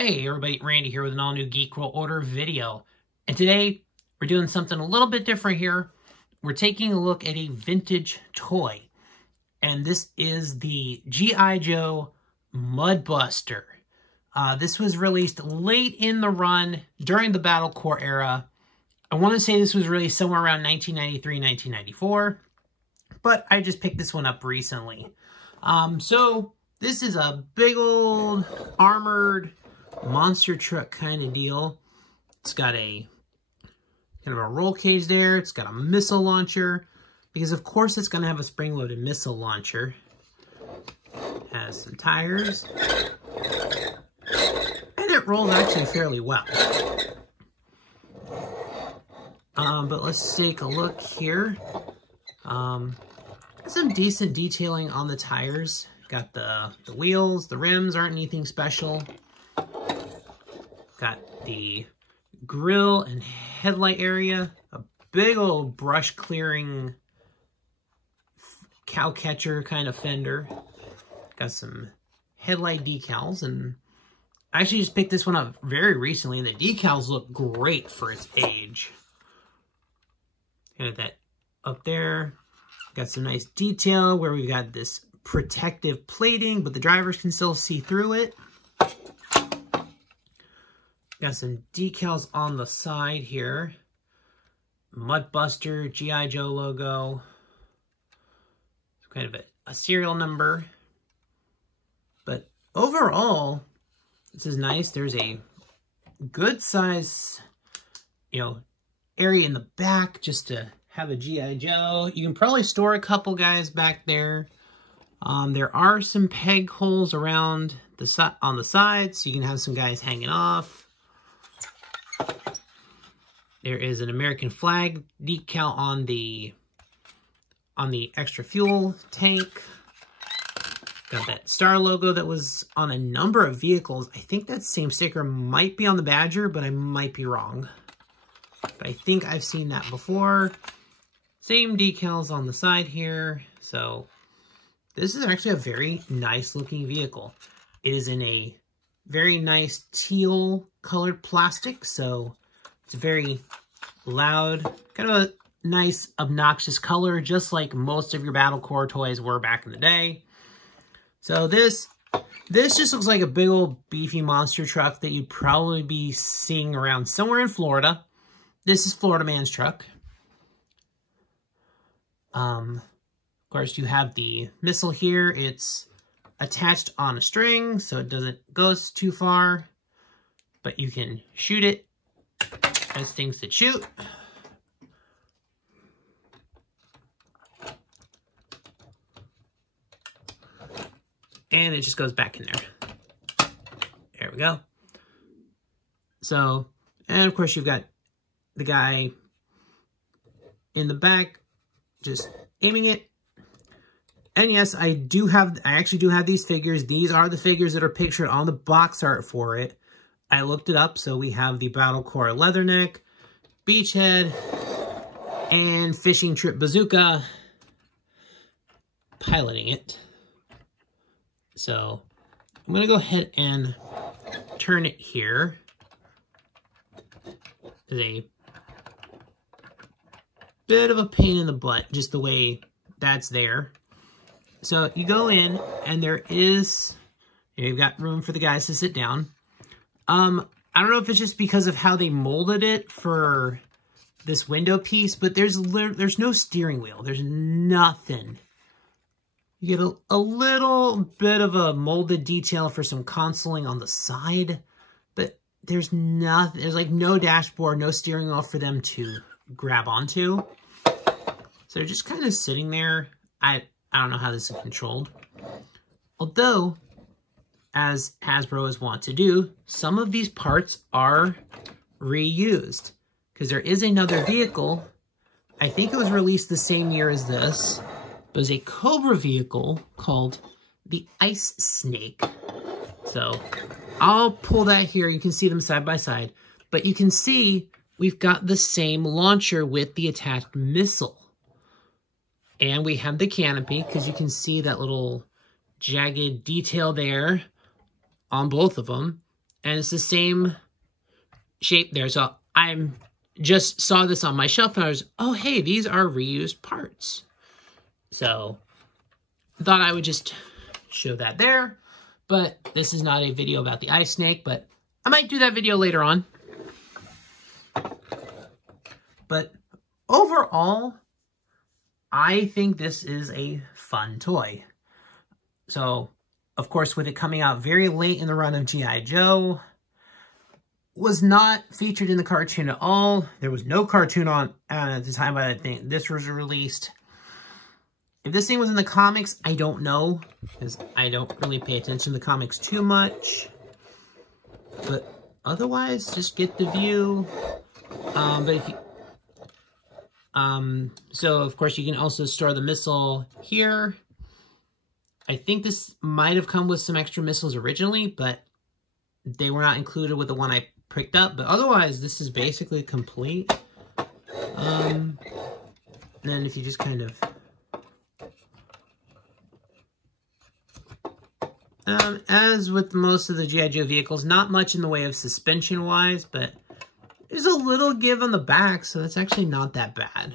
Hey everybody, Randy here with an all-new GIJoe Order video. And today, we're doing something a little bit different here. We're taking a look at a vintage toy. And this is the GIJoe Mudbuster. This was released late in the run during the Battle Core era. I want to say this was released somewhere around 1993, 1994. But I just picked this one up recently. So this is a big old armored monster truck kind of deal. It's got a kind of a roll cage there. It's got a missile launcher because of course it's going to have a spring-loaded missile launcher. Has some tires. And it rolls actually fairly well. But let's take a look here. Some decent detailing on the tires. Got the wheels, the rims aren't anything special. Got the grill and headlight area, a big old brush clearing cow catcher kind of fender. Got some headlight decals, and I actually just picked this one up very recently, and the decals look great for its age. Got that up there. Got some nice detail where we've got this protective plating, but the drivers can still see through it. Got some decals on the side here. Mudbuster, GIJoe logo. It's kind of a serial number. But overall, this is nice. There's a good size, area in the back just to have a GIJoe. You can probably store a couple guys back there. There are some peg holes around on the sides, so you can have some guys hanging off. There is an American flag decal on the extra fuel tank. Got that star logo that was on a number of vehicles. I think that same sticker might be on the Badger, but I might be wrong. But I think I've seen that before. Same decals on the side here. So this is actually a very nice looking vehicle. It is in a very nice teal colored plastic, so it's a very loud, kind of a nice, obnoxious color, just like most of your Battle Core toys were back in the day. So this just looks like a big old beefy monster truck that you'd probably be seeing around somewhere in Florida. This is Florida Man's truck. Of course, you have the missile here. It's attached on a string, so it doesn't go too far, but you can shoot it as things that shoot. And it just goes back in there. There we go. So, and of course you've got the guy in the back just aiming it. And yes, I actually do have these figures. These are the figures that are pictured on the box art for it. I looked it up, so we have the Battle Core Leatherneck, Beachhead, and Fishing Trip Bazooka piloting it. So I'm going to go ahead and turn it here. There's a bit of a pain in the butt, just the way that's there. So you go in, and there is, you've got room for the guys to sit down. I don't know if it's just because of how they molded it for this window piece, but there's no steering wheel. There's nothing. You get a little bit of a molded detail for some consoling on the side, but there's nothing. There's like no dashboard, no steering wheel for them to grab onto. So they're just kind of sitting there. I don't know how this is controlled. Although, as Hasbro is wont to do, some of these parts are reused. Because there is another vehicle, I think it was released the same year as this, but it was a Cobra vehicle called the Ice Snake. So, I'll pull that here. You can see them side by side. But you can see we've got the same launcher with the attached missile. And we have the canopy, because you can see that little jagged detail there on both of them. And it's the same shape there. So I'm just saw this on my shelf and I was, oh, hey, these are reused parts. So I thought I would just show that there. But this is not a video about the ice snake, but I might do that video later on. But overall, I think this is a fun toy. So, of course, with it coming out very late in the run of G.I. Joe, was not featured in the cartoon at all. There was no cartoon on at the time I think this was released. If this thing was in the comics, I don't know, because I don't really pay attention to the comics too much. But otherwise, just get the view. But if you, so of course you can also store the missile here. I think this might have come with some extra missiles originally, but they were not included with the one I picked up. But otherwise, this is basically complete. And then if you just kind of... as with most of the G.I. Joe vehicles, not much in the way of suspension-wise, but there's a little give on the back, so that's actually not that bad.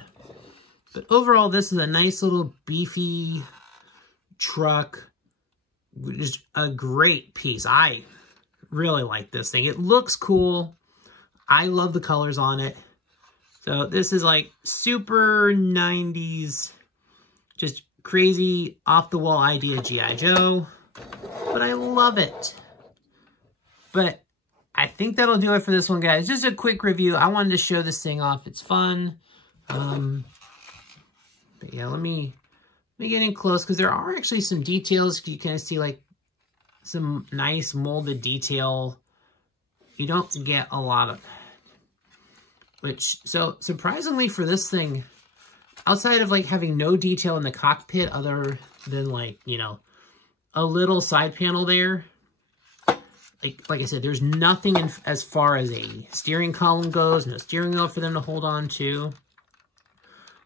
But overall, this is a nice little beefy truck. Just a great piece. I really like this thing. It looks cool. I love the colors on it. So this is like super 90s, just crazy off-the-wall idea G.I. Joe. But I love it. But I think that'll do it for this one, guys. Just a quick review. I wanted to show this thing off. It's fun. But yeah, let me get in close, because there are actually some details. You can see like some nice molded detail. You don't get a lot of, which, so surprisingly for this thing, outside of like having no detail in the cockpit other than like, you know, a little side panel there. Like I said, there's nothing in, as far as a steering column goes, no steering wheel for them to hold on to.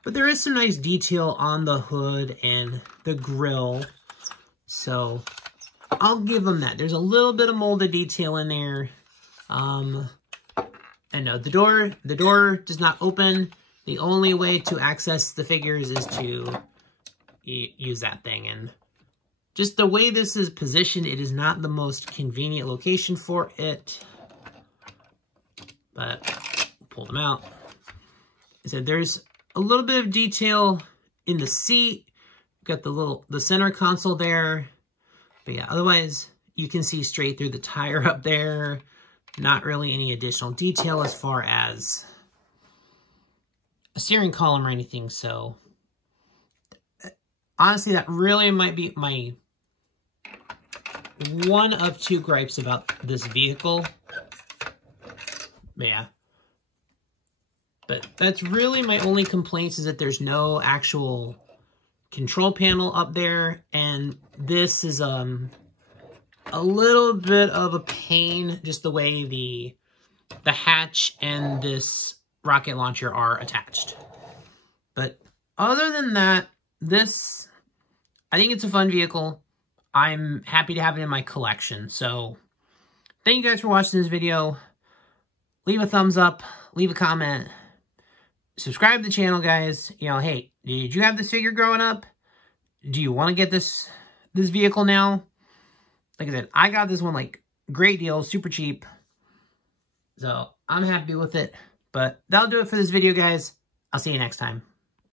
But there is some nice detail on the hood and the grille. So I'll give them that. There's a little bit of molded detail in there. And no, the door does not open. The only way to access the figures is to use that thing. And just the way this is positioned, it is not the most convenient location for it. But pull them out. I said there's a little bit of detail in the seat. Got the center console there. But yeah, otherwise you can see straight through the tire up there. Not really any additional detail as far as a steering column or anything. So honestly, that really might be my one of two gripes about this vehicle. Yeah. But that's really my only complaints, is that there's no actual control panel up there. And this is a little bit of a pain, just the way the hatch and this rocket launcher are attached. But other than that, I think it's a fun vehicle. I'm happy to have it in my collection. So thank you guys for watching this video. Leave a thumbs up, leave a comment, subscribe to the channel, guys. You know, hey, did you have this figure growing up? Do you want to get this vehicle now? Like I said, I got this one like great deal, super cheap. So I'm happy with it. But that'll do it for this video, guys. I'll see you next time.